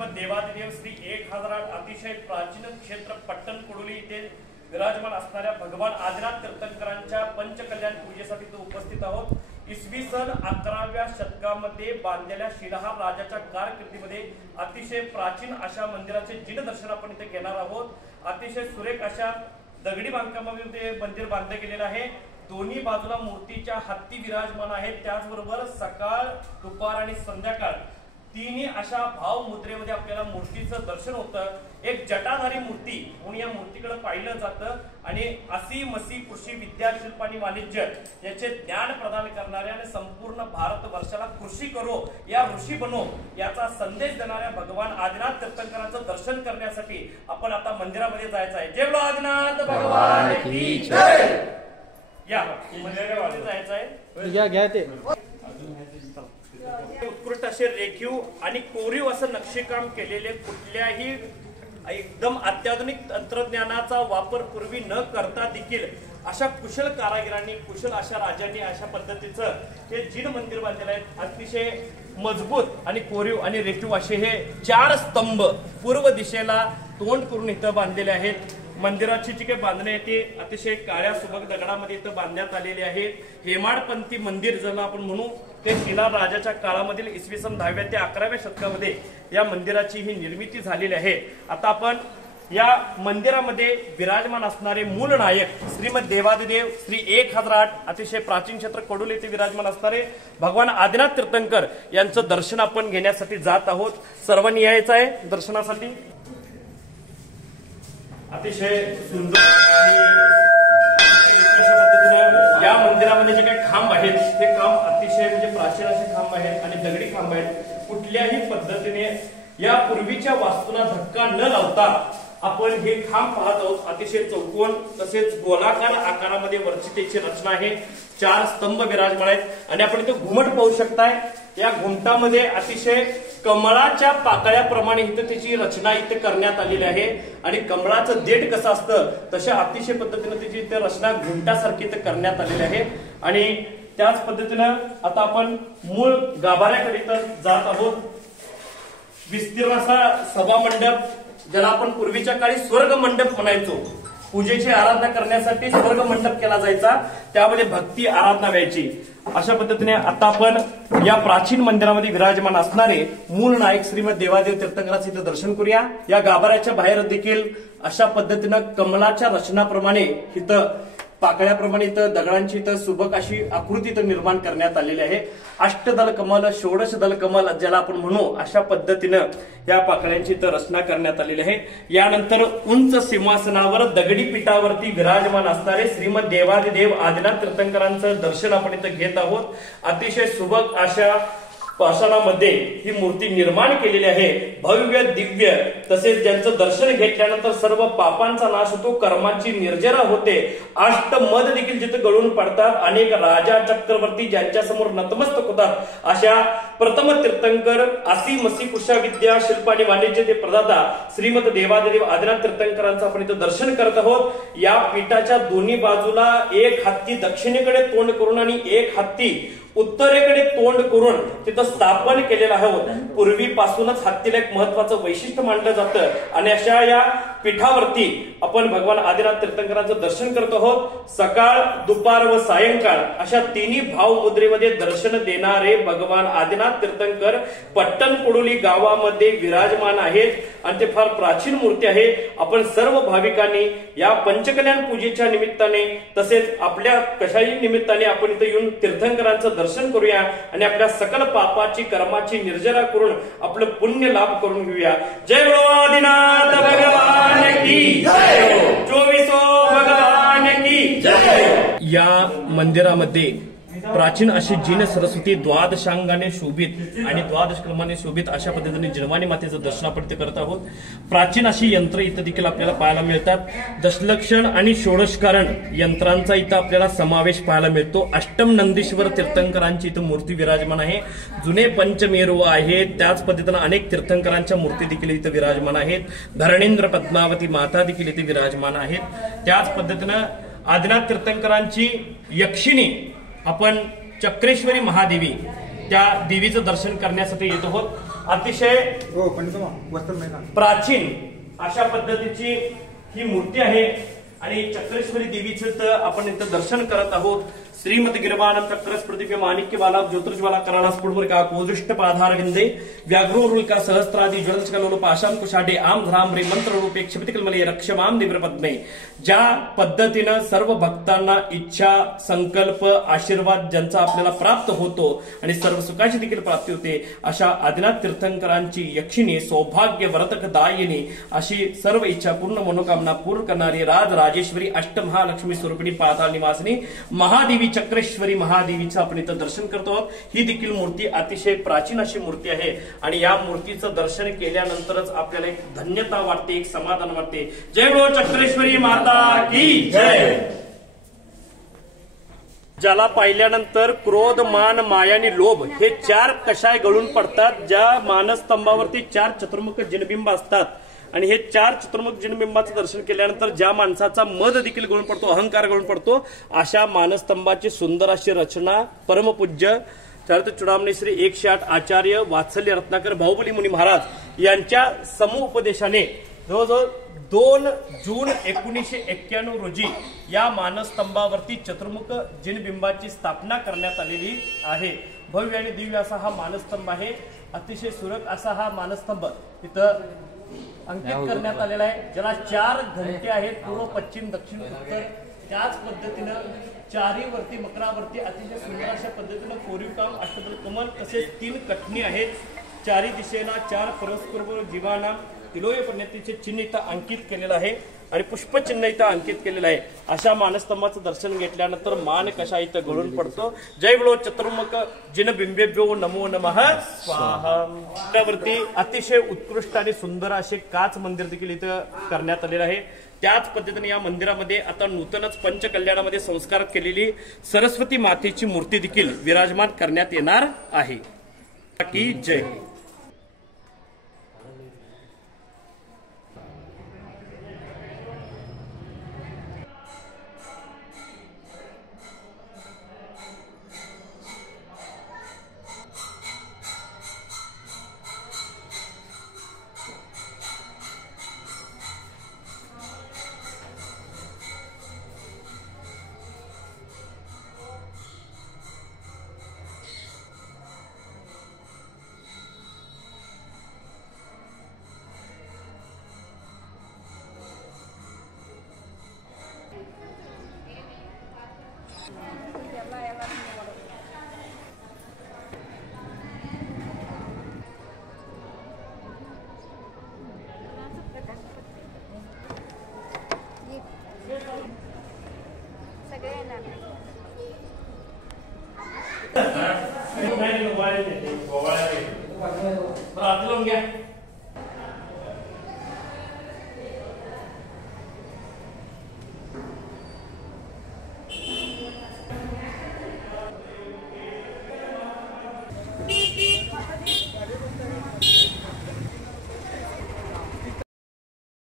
श्रीमद देवादिदेव श्री 1008 अतिशय प्राचीन क्षेत्र पट्टण कोडोली येथे विराजमान असणाऱ्या भगवान आदिनाथ तीर्थंकरांच्या पंचकल्याण पूजेसाठी तो उपस्थित आहोत। इसवी सन 11व्या शतकामध्ये बांधलेल्या शिलाहार राजाच्या कारकिर्दीमध्ये अतिशय प्राचीन अशा मंदिराचे जीर्णदर्शन आपण इथे घेणार आहोत। अतिशय सुरेख अशा दगडी बांधकामामध्ये ते मंदिर बांधले गेलेले आहे। दोन्ही बाजूला मूर्तीच्या हत्ती विराजमान आहेत। त्याचबरोबर सकाळ दुपार आणि संध्याकाळ तिन्ही अशा भाव मुद्रेमध्ये आपल्याला मूर्तीचं दर्शन होतं। एक जटाधारी मूर्ती म्हणून या मूर्तीकडे पाहिलं जातं आणि असी मसी कृषी विद्या शिल्प आणि वाणिज्य याचे ज्ञान प्रदान करणाऱ्या आणि संपूर्ण भारत वर्षाला कृषी करो या ऋषी बनो याचा संदेश देणाऱ्या भगवान आदिनाथ तीर्थंकरांचं दर्शन करण्यासाठी आपण आता मंदिरामध्ये जायचं आहे। जय बोलो आदिनाथ भगवान की जय। या मंदिरामध्ये जायचं आहे। घ्या ते उत्कृष्ट असे रेखीव आणि कोरीव असं नक्षीकाम केलेले कुठल्याही एकदम अत्याधुनिक तंत्रज्ञानाचा वापर पूर्वी न करता देखील अशा कुशल कारागिरांनी कुशल अशा राजांनी अशा पद्धतीचं हे जीर्ण मंदिर बांधलेलं आहे। अतिशय मजबूत आणि कोरीव आणि रेखीव असे हे 4 स्तंभ पूर्व दिशेला तोंड करून इथं बांधलेले आहेत। मंदिराची जी काही बांधणी आहे ती अतिशय काळ्या सुबक दगडामध्ये इथं बांधण्यात आलेली आहे। हेमाडपंथी मंदिर ज्याला आपण म्हणू ते शिलाहार राजाच्या काळामधील इसवी सन 10व्या ते 11व्या शतकामध्ये या मंदिराची ही निर्मिती झालेली आहे। आता आपण या मंदिरामध्ये विराजमान असणारे मूल नायक श्रीमद देवादिदेव श्री 1008 अतिशय प्राचीन क्षेत्र कोडोली येथे विराजमान असणारे भगवान आदिनाथ तीर्थंकर यांचं दर्शन आपण घेण्यासाठी जात आहोत। सर्वांनी यायचं आहे दर्शनासाठी। अतिशय सुंदर या मंदिरामध्ये जे काही खांब आहेत ते खांब अतिशय म्हणजे प्राचीन असे खांब आहेत आणि दगडी खांब आहेत। कुठल्याही पद्धतीने या पूर्वीच्या वास्तूला धक्का न लावता आपण हे खांब पाहत आहोत। अतिशय चौकोन तसेच गोलाकार आकारामध्ये वरची त्याची रचना आहे। 4 स्तंभ विराजमान आहेत आणि आपण इथे घुमट पाहू शकताय। या घुमटामध्ये अतिशय कमळाच्या पाकळ्याप्रमाणे इथे त्याची रचना इथे करण्यात आलेली आहे आणि कमळाचं देठ कसं असतं तशा अतिशय पद्धतीने त्याची इथे रचना घुमटासारखी इथे करण्यात आलेली आहे। आणि त्याच पद्धतीनं आता आपण मूळ गाभाऱ्याकडे इथं जात आहोत। विस्तीर्ण असा सभा मंडप ज्याला आपण पूर्वीच्या काळी स्वर्ग मंडप म्हणायचो। पूजेची आराधना करण्यासाठी स्वर्ग मंडप केला जायचा, त्यामध्ये भक्ती आराधना व्हायची। अशा पद्धतीने आता आपण या प्राचीन मंदिरामध्ये विराजमान असणारे मूळ नायक श्रीमद देवादेव तीर्थंकरांचं इथं दर्शन करूया। या गाभाऱ्याच्या बाहेर देखील अशा पद्धतीनं कमलाच्या रचनाप्रमाणे इथं पाकळ्याप्रमाणे इथं दगडांची इथं सुबक अशी आकृती इथं निर्माण करण्यात आलेली आहे। अष्टदल कमल षोडश दल कमल ज्याला आपण म्हणू अशा पद्धतीनं या पाकळ्यांची इथं रचना करण्यात आलेली आहे। यानंतर उंच सिंहासनावर दगडी पीठावरती विराजमान असणारे श्रीमद देवादिदेव आदिनाथ तीर्थंकरांचं दर्शन आपण इथं घेत आहोत। अतिशय सुबक अशा पाषाणामध्ये ही मूर्ती निर्माण केलेली आहे। भव्य दिव्य तसेच ज्यांचं दर्शन घेतल्यानंतर सर्व पापांचा नाश होतो, कर्माची निर्जरा होते, अष्टमद देखील जिथे गळून पडतात, अनेक राजा चक्रवर्ती ज्यांच्या समोर नतमस्तक होतात अशा प्रथम तीर्थंकर असी मसी कुशा विद्या शिल्प आणि वाणिज्य ते प्रदाता श्रीमद देवादिदेव आदिनाथ तीर्थंकरांचं आपण इथं दर्शन करत आहोत। या पीठाच्या दोन्ही बाजूला एक हत्ती दक्षिणेकडे तोंड करून आणि एक हत्ती उत्तरेकडे तोंड करून तिथं स्थापन केलेलं आहे। पूर्वीपासूनच हत्तीला एक महत्वाचं वैशिष्ट्य मानलं जातं आणि अशा या पीठावरती आपण भगवान आदिनाथ तीर्थंकरांचं दर्शन करत आहोत। सकाळ दुपार व सायंकाळ अशा तिन्ही भाव मुद्रेमध्ये दर्शन देणारे भगवान आदिनाथ तीर्थंकर पट्टण कोडोली गावामध्ये विराजमान आहेत आणि ते फार प्राचीन मूर्ती आहे। आपण सर्व भाविकांनी या पंचकल्याण पूजेच्या निमित्ताने तसेच आपल्या कशाही निमित्ताने आपण इथे येऊन तीर्थंकरांचं दर्शन करूया आणि आपल्या सकल पापाची कर्माची निर्जरा करून आपलं पुण्य लाभ करून घेऊया। जय बोलो आदिनाथ भगवान की जय, 24 भगवान की जय। या मंदिरामध्ये प्राचीन अशी जिन सरस्वती द्वादशांगाने शोभित आणि द्वादश क्रमाने शोभित अशा पद्धतीने जिनवाणी मातेचं दर्शन आपण इथे करत आहोत। प्राचीन अशी यंत्र इथं देखील आपल्याला पाहायला मिळतात। दशलक्षण आणि षोडशकारण यंत्रांचा इथं आपल्याला समावेश पाहायला मिळतो। अष्टम नंदीश्वर तीर्थंकरांची इथं मूर्ती विराजमान आहे। जुने पंचमेरू आहेत, त्याच पद्धतीने अनेक तीर्थंकरांच्या मूर्ती देखील इथं विराजमान आहेत। धरणेंद्र पद्मावती माता देखील इथे विराजमान आहेत। त्याच पद्धतीनं आदिनाथ तीर्थंकरांची यक्षिणी आपण चक्रेश्वरी महादेवी त्या देवीचं दर्शन करण्यासाठी येत आहोत। अतिशय वस्त्र प्राचीन अशा पद्धतीची ही मूर्ती आहे आणि चक्रेश्वरी देवीचं तर आपण इथं दर्शन करत आहोत. श्रीमद गिरवाणम चक्रस प्रतिभे माणिक्यवाला ज्योतिर्ज्वाला कराला स्फुटवर्गा कोदृष्ट पाधार विंदे व्याघ्रोरुल्का सहस्त्रादी ज्वलंचकलोल पाशाम कुशाडे आम धरामरे मंत्र रूपे क्षिपतिकलमले रक्षमाम निव्रपद्मे. ज्या पद्धतीनं सर्व भक्तांना इच्छा संकल्प आशीर्वाद ज्यांचा आपल्याला प्राप्त होतो आणि सर्व सुखाची देखील प्राप्ती होते अशा आदिनाथ तीर्थंकरांची यक्षिणी सौभाग्य व्रतकदायिनी अशी सर्व इच्छा पूर्ण मनोकामना पूर्ण करणारी राज राजेश्वरी अष्टमहालक्ष्मी स्वरूपिणी पाताळ निवासिनी महादेवी चक्रेश्वरी महादेवीचं आपण इथं दर्शन करतो आहोत. ही देखील मूर्ती अतिशय प्राचीन अशी मूर्ती आहे आणि या मूर्तीचं दर्शन केल्यानंतरच आपल्याला एक धन्यता वाटते, एक समाधान वाटते. जय बोलो चक्रेश्वरी माता की जय. ज्याला पाहिल्यानंतर क्रोध मान माया आणि लोभ हे 4 कषाय गळून पडतात. ज्या मानस्तंभावरती 4 चतुर्मुख जिनबिंब असतात आणि हे 4 चतुर्मुख जिनबिंबाचं दर्शन केल्यानंतर ज्या माणसाचा मद देखील गळून पडतो, अहंकार गळून पडतो, अशा मानस्तंभाची सुंदर अशी रचना परमपूज्य चूडामणी श्री 108 आचार्य वात्सल्य रत्नाकर बाहुबली मुनी महाराज यांच्या समुपदेशाने जवळजवळ 2 जून 1991 रोजी या मानस्तंभावरती चतुर्मुख जिनबिंबाची स्थापना करण्यात आलेली आहे. भव्य आणि दिव्य असा हा मानस्तंभ आहे. अतिशय सुरक असा हा मानस्तंभ इथं अंकित करण्यात आलेला आहे. ज्याला 4 घंटे आहेत, पूर्व पश्चिम दक्षिण उत्तर. त्याच पद्धतीनं चारीवरती मकरावरती अतिशय सुंदर अशा पद्धतीनं कोरीव काम अष्टदल कमल तसेच 3 कठणी आहेत. चारी दिशेला 4 परस्पर जीवाना तिलोय पुण्यतीचे चिन्ह इथं अंकित केलेलं आहे आणि पुष्पचिन्ह इथं अंकित केलेलं आहे. अशा मानस्तंभाचं दर्शन घेतल्यानंतर मान कशा इथं गळून पडतो. जय बोलो चतुर्मुख जिनबिंबेभ्यो नमो नमः स्वाहा. त्यावरती अतिशय उत्कृष्ट आणि सुंदर असे काच मंदिर देखील इथं करण्यात आलेलं आहे. त्याच पद्धतीने या मंदिरामध्ये आता नूतनच पंचकल्याणामध्ये संस्कार केलेली सरस्वती मातेची मूर्ती देखील विराजमान करण्यात येणार आहे. की जय. सगळे नाही